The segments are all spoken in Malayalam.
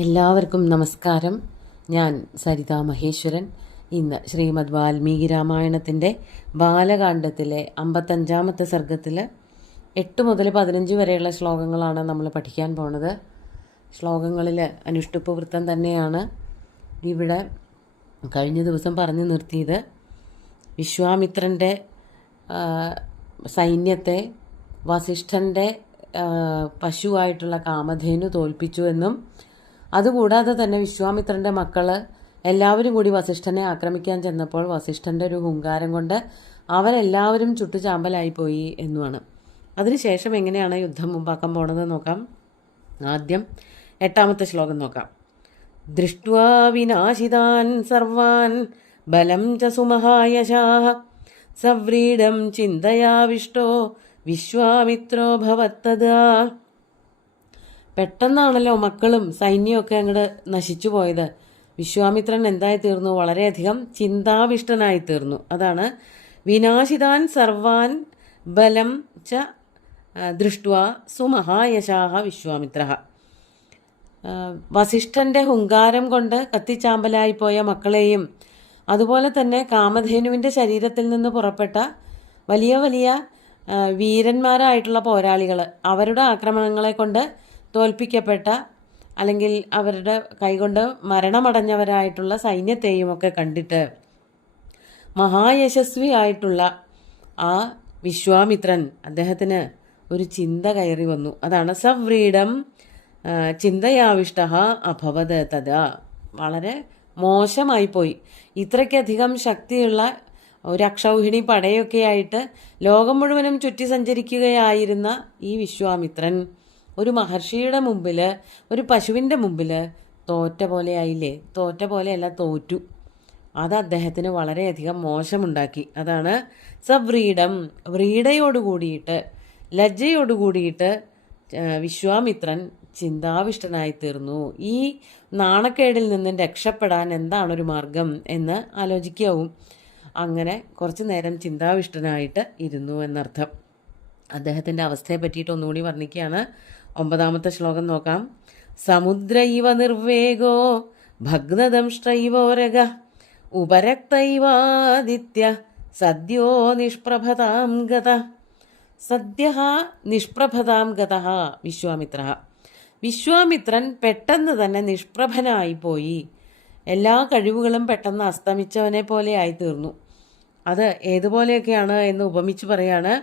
എല്ലാവർക്കും നമസ്കാരം. ഞാൻ സരിതാ മഹേശ്വരൻ. ഇന്ന് ശ്രീമദ് വാൽമീകി രാമായണത്തിൻ്റെ ബാലകാണ്ഡത്തിലെ 55-ാമത്തെ സർഗത്തിൽ 8 മുതൽ 15 വരെയുള്ള ശ്ലോകങ്ങളാണ് നമ്മൾ പഠിക്കാൻ പോണത്. ശ്ലോകങ്ങളിൽ അനുഷ്ടുപ്പ് വൃത്തം തന്നെയാണ് ഇവിടെ കഴിഞ്ഞ ദിവസം പറഞ്ഞു നിർത്തിയത്. വിശ്വാമിത്രൻ്റെ സൈന്യത്തെ വസിഷ്ഠൻ്റെ പശുവായിട്ടുള്ള കാമധേനു തോൽപ്പിച്ചു എന്നും അതുകൂടാതെ തന്നെ വിശ്വാമിത്രൻ്റെ മക്കൾ എല്ലാവരും കൂടി വസിഷ്ഠനെ ആക്രമിക്കാൻ ചെന്നപ്പോൾ വസിഷ്ഠൻ്റെ ഒരു ഹുങ്കാരം കൊണ്ട് അവരെല്ലാവരും ചുട്ടുചാമ്പലായിപ്പോയി എന്നുമാണ്. അതിനുശേഷം എങ്ങനെയാണ് യുദ്ധം മുമ്പാക്കാൻ പോണത് നോക്കാം. ആദ്യം 8-ാമത്തെ ശ്ലോകം നോക്കാം. ദൃഷ്ട്വാ വിനാശിതാൻ സർവാൻ ബലം ച സുമഹായശാഃ സവ്രീഡം ചിന്തയാവിഷ്ടോ വിശ്വാമിത്രോ ഭവത്തദാ. പെട്ടെന്നാണല്ലോ മക്കളും സൈന്യമൊക്കെ അങ്ങോട്ട് നശിച്ചു പോയത്. വിശ്വാമിത്രൻ എന്തായി തീർന്നു? വളരെയധികം ചിന്താവിഷ്ടനായി തീർന്നു. അതാണ് വിനാശിതാൻ സർവാൻ ബലം ച ദൃഷ്ട്വാ സുമഹായശാഃ വിശ്വാമിത്രഃ. വസിഷ്ഠൻ്റെ ഹുങ്കാരം കൊണ്ട് കത്തിച്ചാമ്പലായിപ്പോയ മക്കളെയും അതുപോലെ തന്നെ കാമധേനുവിൻ്റെ ശരീരത്തിൽ നിന്ന് പുറപ്പെട്ട വലിയ വലിയ വീരന്മാരായിട്ടുള്ള പോരാളികൾ, അവരുടെ ആക്രമണങ്ങളെ കൊണ്ട് തോൽപ്പിക്കപ്പെട്ട അല്ലെങ്കിൽ അവരുടെ കൈകൊണ്ട് മരണമടഞ്ഞവരായിട്ടുള്ള സൈന്യത്തെയും ഒക്കെ കണ്ടിട്ട് മഹായശസ്വി ആയിട്ടുള്ള ആ വിശ്വാമിത്രൻ, അദ്ദേഹത്തിന് ഒരു ചിന്ത കയറി വന്നു. അതാണ് സവ്രീഡം ചിന്തയാവിഷ്ടഃ അഭവത് തഥാ. വളരെ മോശമായിപ്പോയി. ഇത്രയ്ക്കധികം ശക്തിയുള്ള ഒരു അക്ഷൗഹിണി പടയൊക്കെ ആയിട്ട് ലോകം മുഴുവനും ചുറ്റി സഞ്ചരിക്കുകയായിരുന്ന ഈ വിശ്വാമിത്രൻ ഒരു മഹർഷിയുടെ മുമ്പിൽ, ഒരു പശുവിൻ്റെ മുമ്പിൽ തോറ്റ പോലെ ആയില്ലേ? തോറ്റ പോലെയല്ല, തോറ്റു. അത് അദ്ദേഹത്തിന് വളരെയധികം മോശമുണ്ടാക്കി. അതാണ് സവ്രീഡം, വ്രീഡയോടുകൂടിയിട്ട്, ലജ്ജയോടുകൂടിയിട്ട് വിശ്വാമിത്രൻ ചിന്താവിഷ്ടനായി തീർന്നു. ഈ നാണക്കേടിൽ നിന്നും രക്ഷപ്പെടാൻ എന്താണൊരു മാർഗം എന്ന് ആലോചിക്കാവും. അങ്ങനെ കുറച്ചു നേരം ചിന്താവിഷ്ടനായിട്ട് ഇരുന്നു എന്നർത്ഥം. അദ്ദേഹത്തിൻ്റെ അവസ്ഥയെ പറ്റിയിട്ട് ഒന്നുകൂടി വർണ്ണിക്കുകയാണ്. 9-ാമത്തെ ശ്ലോകം നോക്കാം. സമുദ്രൈവ നിർവേഗോ ഭഗ്നദംഷ്ട്രൈവോരഗ ഉപരക്തൈവാദിത്യ സദ്യോ നിഷ്പ്രഭതാം ഗത. സദ്യ നിഷ്പ്രഭതാം ഗത വിശ്വാമിത്രഃ. വിശ്വാമിത്രൻ പെട്ടെന്ന് തന്നെ നിഷ്പ്രഭനായിപ്പോയി. എല്ലാ കഴിവുകളും പെട്ടെന്ന് അസ്തമിച്ചവനെ പോലെ ആയിത്തീർന്നു. അത് ഏതുപോലെയൊക്കെയാണ് എന്ന് ഉപമിച്ച് പറയാണ്.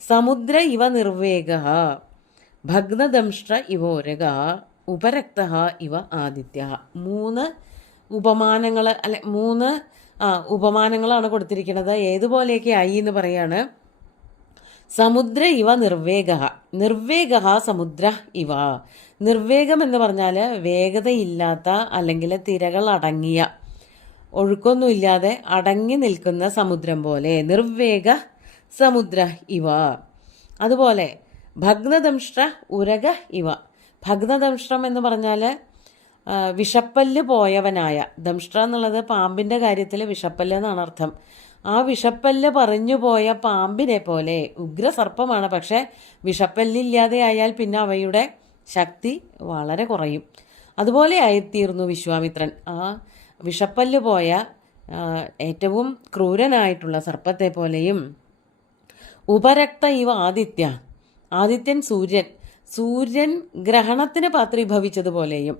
സമുദ്ര ഇവ നിർവേഗ ഭഗ്നദംഷ്ട്ര ഇവോരഗ ഉപരക്ത ഇവ ആദിത്യ. 3 ഉപമാനങ്ങൾ, അല്ലെ 3 ഉപമാനങ്ങളാണ് കൊടുത്തിരിക്കുന്നത്. ഏതുപോലെയൊക്കെ ആയി എന്ന് പറയാണ്. സമുദ്ര ഇവ നിർവേഗ. നിർവേഗ സമുദ്ര ഇവ. നിർവേഗം എന്ന് പറഞ്ഞാൽ വേഗതയില്ലാത്ത അല്ലെങ്കിൽ തിരകൾ അടങ്ങിയ, ഒഴുക്കൊന്നുമില്ലാതെ അടങ്ങി നിൽക്കുന്ന സമുദ്രം പോലെ. നിർവേഗ സമുദ്ര ഇവ. അതുപോലെ ഭഗ്നദംഷ്ട്ര ഉരഗ ഇവ. ഭഗ്നദംഷ്ട്രം എന്ന് പറഞ്ഞാൽ വിഷപ്പല്ല് പോയവനായ. ദംഷ്ട്ര എന്നുള്ളത് പാമ്പിൻ്റെ കാര്യത്തിൽ വിഷപ്പല്ല് എന്നാണ് അർത്ഥം. ആ വിഷപ്പല്ല് പറഞ്ഞു പോയ പാമ്പിനെ പോലെ. ഉഗ്രസർപ്പമാണ്, പക്ഷേ വിഷപ്പല്ലില്ലാതെ ആയാൽ പിന്നെ അവയുടെ ശക്തി വളരെ കുറയും. അതുപോലെ ആയിത്തീർന്നു വിശ്വാമിത്രൻ. ആ വിഷപ്പല്ല് പോയ ഏറ്റവും ക്രൂരനായിട്ടുള്ള സർപ്പത്തെ പോലെയും. ഉപരക്ത ഇവ ആദിത്യ. ആദിത്യൻ സൂര്യൻ. സൂര്യൻ ഗ്രഹണത്തിന് പാത്രീഭവിച്ചതുപോലെയും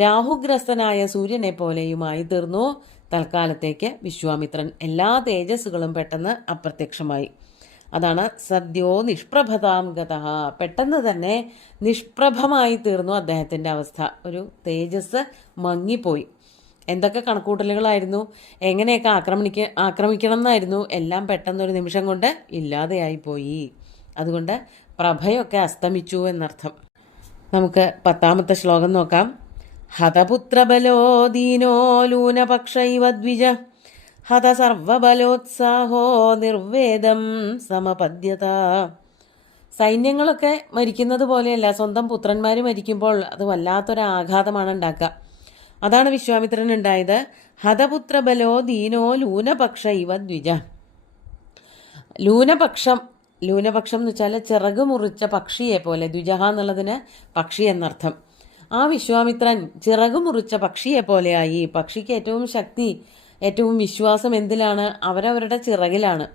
രാഹുഗ്രസ്തനായ സൂര്യനെ പോലെയുമായി തീർന്നു തൽക്കാലത്തേക്ക് വിശ്വാമിത്രൻ. എല്ലാ തേജസ്സുകളും പെട്ടെന്ന് അപ്രത്യക്ഷമായി. അതാണ് സദ്യോ നിഷ്പ്രഭതാം ഗതഃ. പെട്ടെന്ന് തന്നെ നിഷ്പ്രഭമായി തീർന്നു അദ്ദേഹത്തിൻ്റെ അവസ്ഥ. ഒരു തേജസ് മങ്ങിപ്പോയി. എന്തൊക്കെ കണക്കൂട്ടലുകളായിരുന്നു, എങ്ങനെയൊക്കെ ആക്രമിക്കണം എന്നായിരുന്നു, എല്ലാം പെട്ടെന്നൊരു നിമിഷം കൊണ്ട് ഇല്ലാതെയായിപ്പോയി. അതുകൊണ്ട് പ്രഭയൊക്കെ അസ്തമിച്ചു എന്നർത്ഥം. നമുക്ക് 10-ാമത്തെ ശ്ലോകം നോക്കാം. ഹതപുത്രബലോ ദീനോ ലൂനപക്ഷൈവ ദ്വിജ ഹത സർവബലോത്സാഹോ നിർവേദം സമപദ്യത. സൈന്യങ്ങളൊക്കെ മരിക്കുന്നത് പോലെയല്ല, സ്വന്തം പുത്രന്മാർ മരിക്കുമ്പോൾ അത് വല്ലാത്തൊരാഘാതമാണ് ഉണ്ടാക്കുക. അതാണ് വിശ്വാമിത്രൻ ഉണ്ടായത്. ഹതപുത്രബലോ ദീനോ ലൂനപക്ഷ ഇവ ദ്വിജ. ലൂനപക്ഷം ലൂനപക്ഷം എന്ന് വെച്ചാൽ ചിറക് മുറിച്ച പക്ഷിയെ പോലെ. ദ്വിജഹ എന്നുള്ളതിന് പക്ഷി എന്നർത്ഥം. ആ വിശ്വാമിത്രൻ ചിറകു മുറിച്ച പക്ഷിയെ പോലെയായി. പക്ഷിക്ക് ഏറ്റവും ശക്തി, ഏറ്റവും വിശ്വാസം എന്തിലാണ്? അവരവരുടെ ചിറകിലാണ്.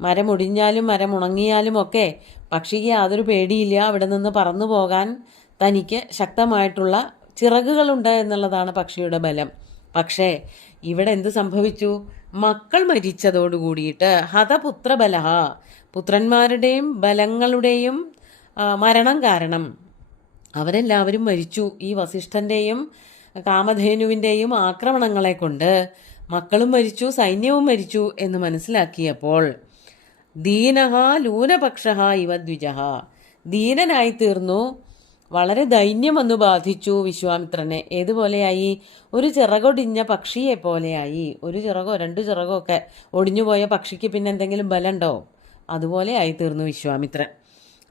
മരം ഒടിഞ്ഞാലും മരം ഉണങ്ങിയാലും ഒക്കെ പക്ഷിക്ക് യാതൊരു പേടിയില്ല. അവിടെ നിന്ന് പറന്നു പോകാൻ തനിക്ക് ശക്തമായിട്ടുള്ള ചിറകുകളുണ്ട് എന്നുള്ളതാണ് പക്ഷിയുടെ ബലം. പക്ഷേ ഇവിടെ എന്ത് സംഭവിച്ചു? മക്കൾ മരിച്ചതോടുകൂടിയിട്ട് ഹതപുത്രബലഹ, പുത്രന്മാരുടെയും ബലങ്ങളുടെയും മരണം കാരണം അവരെല്ലാവരും മരിച്ചു. ഈ വസിഷ്ഠന്റെയും കാമധേനുവിൻ്റെയും ആക്രമണങ്ങളെ കൊണ്ട് മക്കളും മരിച്ചു, സൈന്യവും മരിച്ചു എന്ന് മനസ്സിലാക്കിയപ്പോൾ ദീനഹ ലൂനപക്ഷഹ ഇവ ദ്വിജഹ, ദീനനായി തീർന്നു. വളരെ ദൈന്യം വന്നു ബാധിച്ചു വിശ്വാമിത്രനെ. ഏതുപോലെയായി? ഒരു ചിറകൊടിഞ്ഞ പക്ഷിയെ പോലെയായി. ഒരു ചിറകോ രണ്ടു ചിറകോ ഒക്കെ ഒടിഞ്ഞുപോയ പക്ഷിക്ക് പിന്നെ എന്തെങ്കിലും ബലമുണ്ടോ? അതുപോലെ ആയി തീർന്നു വിശ്വാമിത്രൻ.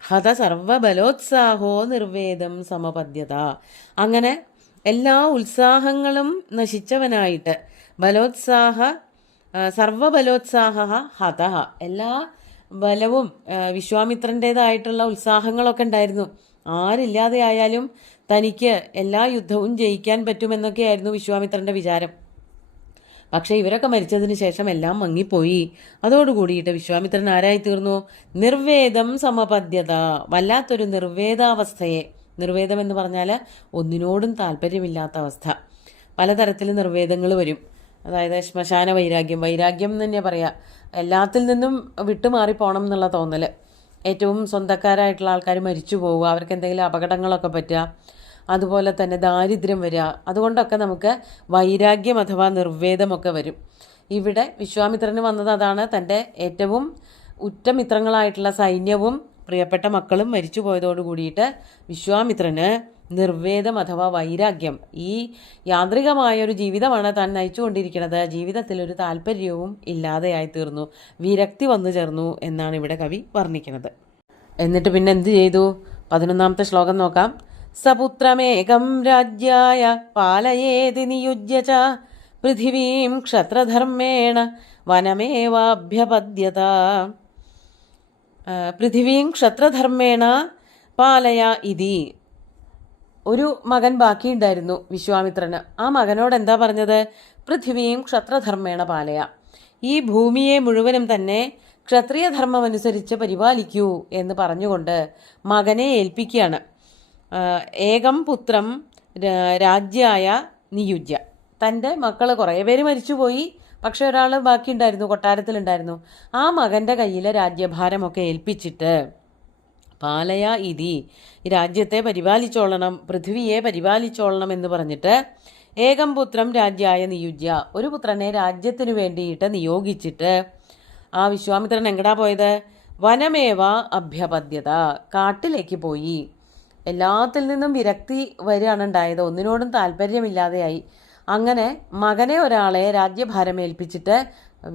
ഹത സർവബലോത്സാഹോ നിർവേദം സമപദ്യത, അങ്ങനെ എല്ലാ ഉത്സാഹങ്ങളും നശിച്ചവനായിട്ട് സർവബലോത്സാഹ ഹത, എല്ലാ ബലവും വിശ്വാമിത്രൻ്റെതായിട്ടുള്ള ഉത്സാഹങ്ങളൊക്കെ ഉണ്ടായിരുന്നു. ആരില്ലാതെ ആയാലും തനിക്ക് എല്ലാ യുദ്ധവും ജയിക്കാൻ പറ്റുമെന്നൊക്കെയായിരുന്നു വിശ്വാമിത്രന്റെ വിചാരം. പക്ഷേ ഇവരൊക്കെ മരിച്ചതിന് ശേഷം എല്ലാം മങ്ങിപ്പോയി. അതോടുകൂടിയിട്ട് വിശ്വാമിത്രൻ ആരായി തീർന്നു? നിർവേദം സമപദ്യത, വല്ലാത്തൊരു നിർവേദാവസ്ഥയെ. നിർവേദം എന്ന് പറഞ്ഞാൽ ഒന്നിനോടും താല്പര്യമില്ലാത്ത അവസ്ഥ. പലതരത്തിൽ നിർവേദങ്ങൾ വരും. അതായത് ശ്മശാന വൈരാഗ്യം, വൈരാഗ്യം എന്ന് തന്നെ പറയാം. എല്ലാത്തിൽ നിന്നും വിട്ടുമാറിപ്പോണം എന്നുള്ള തോന്നൽ. ഏറ്റവും സ്വന്തക്കാരായിട്ടുള്ള ആൾക്കാർ മരിച്ചു പോവുക, അവർക്ക് എന്തെങ്കിലും അപകടങ്ങളൊക്കെ പറ്റുക, അതുപോലെ തന്നെ ദാരിദ്ര്യം വരിക. അതുകൊണ്ടൊക്കെ നമുക്ക് വൈരാഗ്യം അഥവാ നിർവേദമൊക്കെ വരും. ഇവിടെ വിശ്വാമിത്രന് വന്നത് അതാണ്. തൻ്റെ ഏറ്റവും ഉറ്റമിത്രങ്ങളായിട്ടുള്ള സൈന്യവും പ്രിയപ്പെട്ട മക്കളും മരിച്ചു പോയതോടു കൂടിയിട്ട് വിശ്വാമിത്രന് നിർവേദം അഥവാ വൈരാഗ്യം, ഈ യാന്ത്രികമായ ഒരു ജീവിതമാണ് താൻ നയിച്ചുകൊണ്ടിരിക്കുന്നത്, ജീവിതത്തിൽ ഒരു താല്പര്യവും ഇല്ലാതെയായി തീർന്നു, വിരക്തി വന്നു ചേർന്നു എന്നാണ് ഇവിടെ കവി വർണ്ണിക്കുന്നത്. എന്നിട്ട് പിന്നെ എന്ത് ചെയ്തു? 11ാമത്തെ ശ്ലോകം നോക്കാം. സപുത്രമേകം രാജ്യായ പാലയേതി നിയുജ്യ ച പൃഥിവീം ക്ഷത്രധർമ്മേണ വനമേവാഭ്യപദ്യത. പൃഥിവീം ക്ഷത്രധർമ്മേണ പാലയ ഇതി. ഒരു മകൻ ബാക്കിയുണ്ടായിരുന്നു വിശ്വാമിത്രന്. ആ മകനോട് എന്താ പറഞ്ഞത്? പൃഥിവീം ക്ഷത്രധർമ്മേണ പാലയ, ഈ ഭൂമിയെ മുഴുവനും തന്നെ ക്ഷത്രിയധർമ്മമനുസരിച്ച് പരിപാലിക്കൂ എന്ന് പറഞ്ഞുകൊണ്ട് മകനെ ഏൽപ്പിക്കുകയാണ്. ഏകം പുത്രം രാജ്യായ നിയുജ്യ, തൻ്റെ മക്കൾ കുറേ പേര് മരിച്ചുപോയി, പക്ഷെ ഒരാൾ ബാക്കിയുണ്ടായിരുന്നു, കൊട്ടാരത്തിലുണ്ടായിരുന്നു. ആ മകൻ്റെ കയ്യിലെ രാജ്യഭാരമൊക്കെ ഏൽപ്പിച്ചിട്ട് പാലയ ഇതി, ഈ രാജ്യത്തെ പരിപാലിച്ചോളണം, പൃഥ്വിയെ പരിപാലിച്ചോളണം എന്ന് പറഞ്ഞിട്ട് ഏകം പുത്രം രാജ്യായ നിയുജ്യ, ഒരു പുത്രനെ രാജ്യത്തിന് വേണ്ടിയിട്ട് നിയോഗിച്ചിട്ട് ആ വിശ്വാമിത്രൻ എങ്ങടാ പോയത്? വനമേവ അഭ്യപദ്യത, കാട്ടിലേക്ക് പോയി. എല്ലാത്തിൽ നിന്നും വിരക്തി വരികയാണ് ഉണ്ടായത്, ഒന്നിനോടും താല്പര്യമില്ലാതെയായി. അങ്ങനെ മകനെ ഒരാളെ രാജ്യഭാരം ഏൽപ്പിച്ചിട്ട്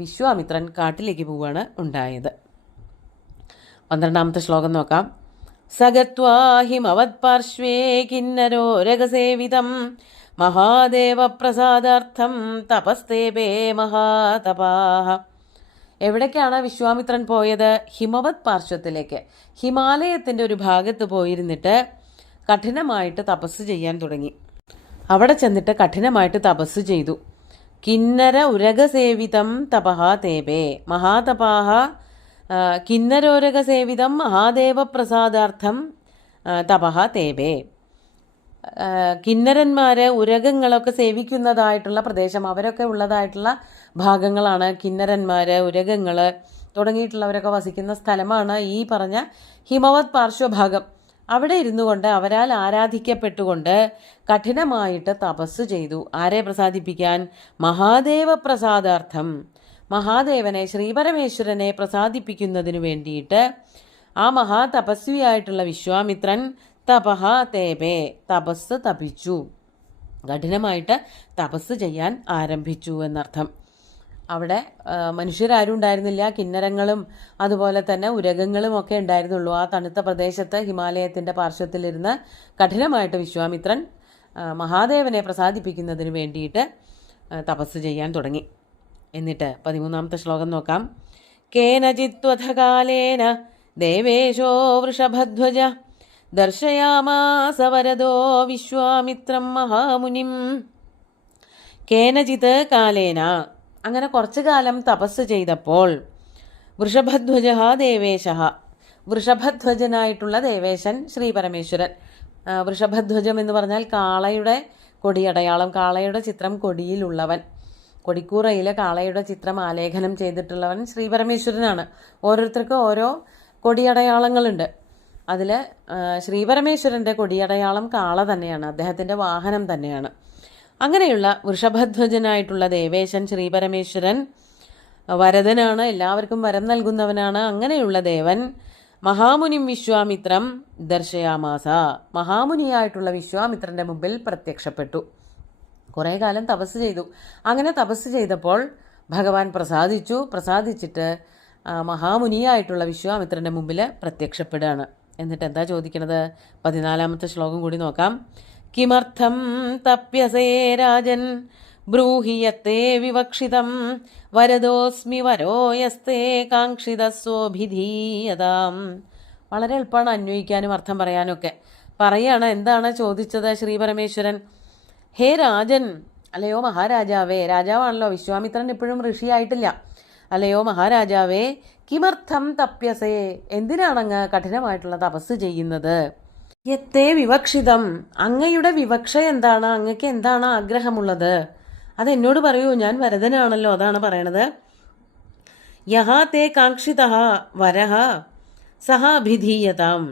വിശ്വാമിത്രൻ കാട്ടിലേക്ക് പോവുകയാണ് ഉണ്ടായത്. 12ാമത്തെ ശ്ലോകം നോക്കാം. സഗത്വാ ഹിമവത്പാർശ്വേ കിന്നരോ രഗസേവിതം മഹാദേവ പ്രസാദാർത്ഥം തപസ്തേപേ മഹാതപാഹ. എവിടേക്കാണ് വിശ്വാമിത്രൻ പോയത്? ഹിമവത് പാർശ്വത്തിലേക്ക്, ഹിമാലയത്തിൻ്റെ ഒരു ഭാഗത്ത് പോയിരുന്നിട്ട് കഠിനമായിട്ട് തപസ് ചെയ്യാൻ തുടങ്ങി. അവിടെ ചെന്നിട്ട് കഠിനമായിട്ട് തപസ് ചെയ്തു. കിന്നര ഉരഗസേവിതം തപഹ തേപേ മഹാതപാഹ. കിന്നരോരഗസേവിതം മഹാദേവ പ്രസാദാർത്ഥം തപഹ തേപേ. കിന്നരന്മാര് ഉരകങ്ങളൊക്കെ സേവിക്കുന്നതായിട്ടുള്ള പ്രദേശം, അവരൊക്കെ ഉള്ളതായിട്ടുള്ള ഭാഗങ്ങളാണ് കിന്നരന്മാര്, ഉരകങ്ങള് തുടങ്ങിയിട്ടുള്ളവരൊക്കെ വസിക്കുന്ന സ്ഥലമാണ് ഈ പറഞ്ഞ ഹിമവത് പാർശ്വഭാഗം. അവിടെ ഇരുന്നു കൊണ്ട് അവരാൽ ആരാധിക്കപ്പെട്ടുകൊണ്ട് കഠിനമായിട്ട് തപസ് ചെയ്തു. ആരെ പ്രസാദിപ്പിക്കാൻ? മഹാദേവ പ്രസാദാർത്ഥം, മഹാദേവനെ ശ്രീപരമേശ്വരനെ പ്രസാദിപ്പിക്കുന്നതിനു വേണ്ടിയിട്ട് ആ മഹാതപസ്വിയായിട്ടുള്ള വിശ്വാമിത്രൻ തപഹ തേപേ, തപസ് തപിച്ചു, കഠിനമായിട്ട് തപസ് ചെയ്യാൻ ആരംഭിച്ചു എന്നർത്ഥം. അവിടെ മനുഷ്യരാരും ഉണ്ടായിരുന്നില്ല, കിന്നരങ്ങളും അതുപോലെ തന്നെ ഉരകങ്ങളും ഒക്കെ ഉണ്ടായിരുന്നുള്ളൂ. ആ തണുത്ത പ്രദേശത്ത് ഹിമാലയത്തിൻ്റെ പാർശ്വത്തിലിരുന്ന് കഠിനമായിട്ട് വിശ്വാമിത്രൻ മഹാദേവനെ പ്രസാദിപ്പിക്കുന്നതിന് വേണ്ടിയിട്ട് തപസ് ചെയ്യാൻ തുടങ്ങി. എന്നിട്ട് 13ാമത്തെ ശ്ലോകം നോക്കാം. കേനചിത്വധകാലേന ദേവേശോ വൃഷഭധ്വജ ദർശയാമാസ വരദോ വിശ്വാമിത്രം മഹാമുനിം കേനചിത് കാലേന. അങ്ങനെ കുറച്ചു കാലം തപസ് ചെയ്തപ്പോൾ വൃഷഭധ്വജ ദേവേശ, വൃഷഭധ്വജനായിട്ടുള്ള ദേവേശൻ ശ്രീ പരമേശ്വരൻ. വൃഷഭധ്വജം എന്ന് പറഞ്ഞാൽ കാളയുടെ കൊടിയടയാളം, കാളയുടെ ചിത്രം കൊടിയിലുള്ളവൻ, കൊടിക്കൂറയിലെ കാളയുടെ ചിത്രം ആലേഖനം ചെയ്തിട്ടുള്ളവൻ ശ്രീ പരമേശ്വരനാണ്. ഓരോരുത്തർക്കും ഓരോ കൊടിയടയാളങ്ങളുണ്ട്. അതിൽ ശ്രീ പരമേശ്വരൻ്റെ കൊടിയടയാളം കാള തന്നെയാണ്, അദ്ദേഹത്തിൻ്റെ വാഹനം തന്നെയാണ്. അങ്ങനെയുള്ള വൃഷഭധ്വജനായിട്ടുള്ള ദേവേശൻ ശ്രീ പരമേശ്വരൻ വരദനാണ്, എല്ലാവർക്കും വരം നൽകുന്നവനാണ്. അങ്ങനെയുള്ള ദേവൻ മഹാമുനിം വിശ്വാമിത്രം ദർശയാമാസ, മഹാമുനിയായിട്ടുള്ള വിശ്വാമിത്രൻ്റെ മുമ്പിൽ പ്രത്യക്ഷപ്പെട്ടു. കുറേ കാലം തപസ് ചെയ്തു. അങ്ങനെ തപസ് ചെയ്തപ്പോൾ ഭഗവാൻ പ്രസാദിച്ചിട്ട് മഹാമുനിയായിട്ടുള്ള വിശ്വാമിത്രൻ്റെ മുമ്പിൽ പ്രത്യക്ഷപ്പെടുകയാണ്. എന്നിട്ട് എന്താ ചോദിക്കണത്? 14-ാമത്തെ ശ്ലോകം കൂടി നോക്കാം. കിമർത്ഥം തപ്യസേ രാജൻ ബ്രൂഹിയത്തെ വിവക്ഷിതം വരദോസ്മി വരോയസ്തേ കാക്ഷിതസ്വഭിധീയതാം. വളരെ എളുപ്പമാണ് അന്വയിക്കാനും അർത്ഥം പറയാനും ഒക്കെ. പറയാണ്, എന്താണ് ചോദിച്ചത് ശ്രീ പരമേശ്വരൻ? ഹേ രാജൻ, അല്ലയോ മഹാരാജാവേ, രാജാവാണല്ലോ, വിശ്വാമിത്രൻ ഇപ്പോഴും ഋഷിയായിട്ടില്ല. അല്ലയോ മഹാരാജാവേ, കിമർത്ഥം തപ്യസേ, എന്തിനാണങ്ങ് കഠിനമായിട്ടുള്ള തപസ് ചെയ്യുന്നത്? യത്തേ വിവക്ഷിതം, അങ്ങയുടെ വിവക്ഷ എന്താണ്? അങ്ങക്ക് എന്താണ് ആഗ്രഹമുള്ളത്? അതെന്നോട് പറയൂ, ഞാൻ വരദനാണല്ലോ, അതാണ് പറയണത്. യഹാ തേ കാക്ഷിതഃ വരഃ സഹ അഭിധീയതാം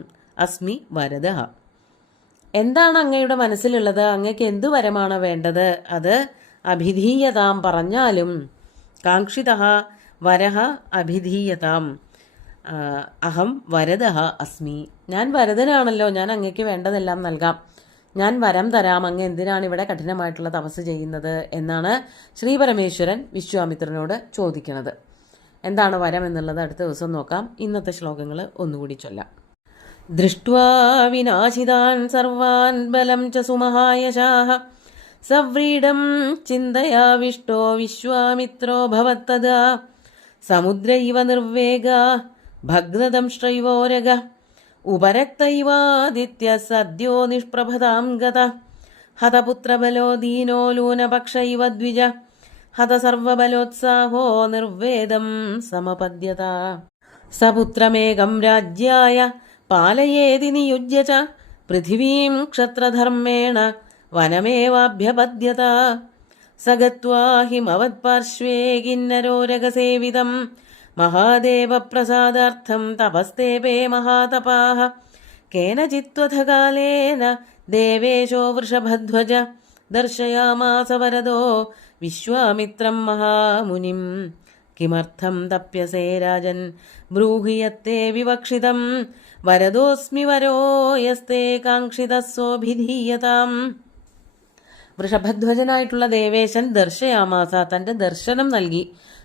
അസ്മി വരദഃ. എന്താണ് അങ്ങയുടെ മനസ്സിലുള്ളത്? അങ്ങക്ക് എന്തു വരമാണ് വേണ്ടത്? അത് അഭിധീയതാം പറഞ്ഞാലും. കാക്ഷിതഃ വരഃ അഭിധീയതാം അഹം വരദഃ അസ്മി. ഞാൻ വരദനാണല്ലോ, ഞാൻ അങ്ങക്ക് വേണ്ടതെല്ലാം നൽകാം, ഞാൻ വരം തരാം. അങ്ങ് എന്തിനാണ് ഇവിടെ കഠിനമായിട്ടുള്ള തപസ് ചെയ്യുന്നത് എന്നാണ് ശ്രീ പരമേശ്വരൻ വിശ്വാമിത്രനോട് ചോദിക്കുന്നത്. എന്താണ് വരം എന്നുള്ളത് അടുത്ത ദിവസം നോക്കാം. ഇന്നത്തെ ശ്ലോകങ്ങൾ ഒന്നുകൂടി ചൊല്ലാം. ദൃഷ്ട്വാ വിനാശിതാൻ സർവാൻ ബലം ച സുമഹായശാഃ സവ്രീഡം ചിന്തയാവിഷ്ടോ വിശ്വാമിത്രോ ഭവത്തദാ സമുദ്രൈവ നിർവേഗാ ഭഗ്നദംഷ്ട്രൈവോരഗ ഉപരക്തൈവാദിത്യ സദ്യോ നിഷ്പ്രഭതാം ഗത ഹതപുത്രബലോ ദീനോ ലൂനപക്ഷൈവ ദ്വിജ ഹത സർവബലോത്സാഹോ നിർവേദം സമപദ്യത സപുത്രമേകം രാജ്യായ പാലയേതി നിയുജ്യ ച പൃഥിവീം ക്ഷത്രധർമ്മേണ വനമേവാഭ്യപദ്യത സഗത്വാ ഹിമവത്പാർശ്വേ കിന്നരോരഗസേവിതം മഹാദേവ പ്രസാദാർത്ഥം തപസ്തേപേ മഹാതപാഃ കേനചിത്വഥ കാലേന ദേവേശോ വൃഷഭധ്വജ ദർശയാമാസ വരദോ വിശ്വാമിത്രം മഹാമുനിം കിമർത്ഥം തപ്യസേ രാജൻ ബ്രൂഹിയത്തെ വിവക്ഷിതം വരദോസ്മി വരോയസ്തേ കാക്ഷിതസ്വഭിധീയതാം. വൃഷഭധ്വജനായിട്ടുള്ള ദേവേശൻ ദർശയാമാസ, തൻ്റെ ദർശനം നൽകി,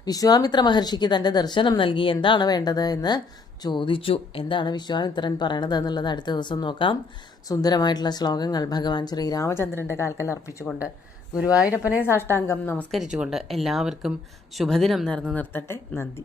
വിശ്വാമിത്ര മഹർഷിക്ക് തൻ്റെ ദർശനം നൽകി. എന്താണ് വേണ്ടത് എന്ന് ചോദിച്ചു. എന്താണ് വിശ്വാമിത്രൻ പറയണത് എന്നുള്ളത് അടുത്ത ദിവസം നോക്കാം. സുന്ദരമായിട്ടുള്ള ശ്ലോകങ്ങൾ ഭഗവാൻ ശ്രീരാമചന്ദ്രൻ്റെ കാൽക്കൽ അർപ്പിച്ചുകൊണ്ട് ഗുരുവായൂരപ്പനെ സാഷ്ടാംഗം നമസ്കരിച്ചുകൊണ്ട് എല്ലാവർക്കും ശുഭദിനം നേർന്നു നിർത്തട്ടെ. നന്ദി.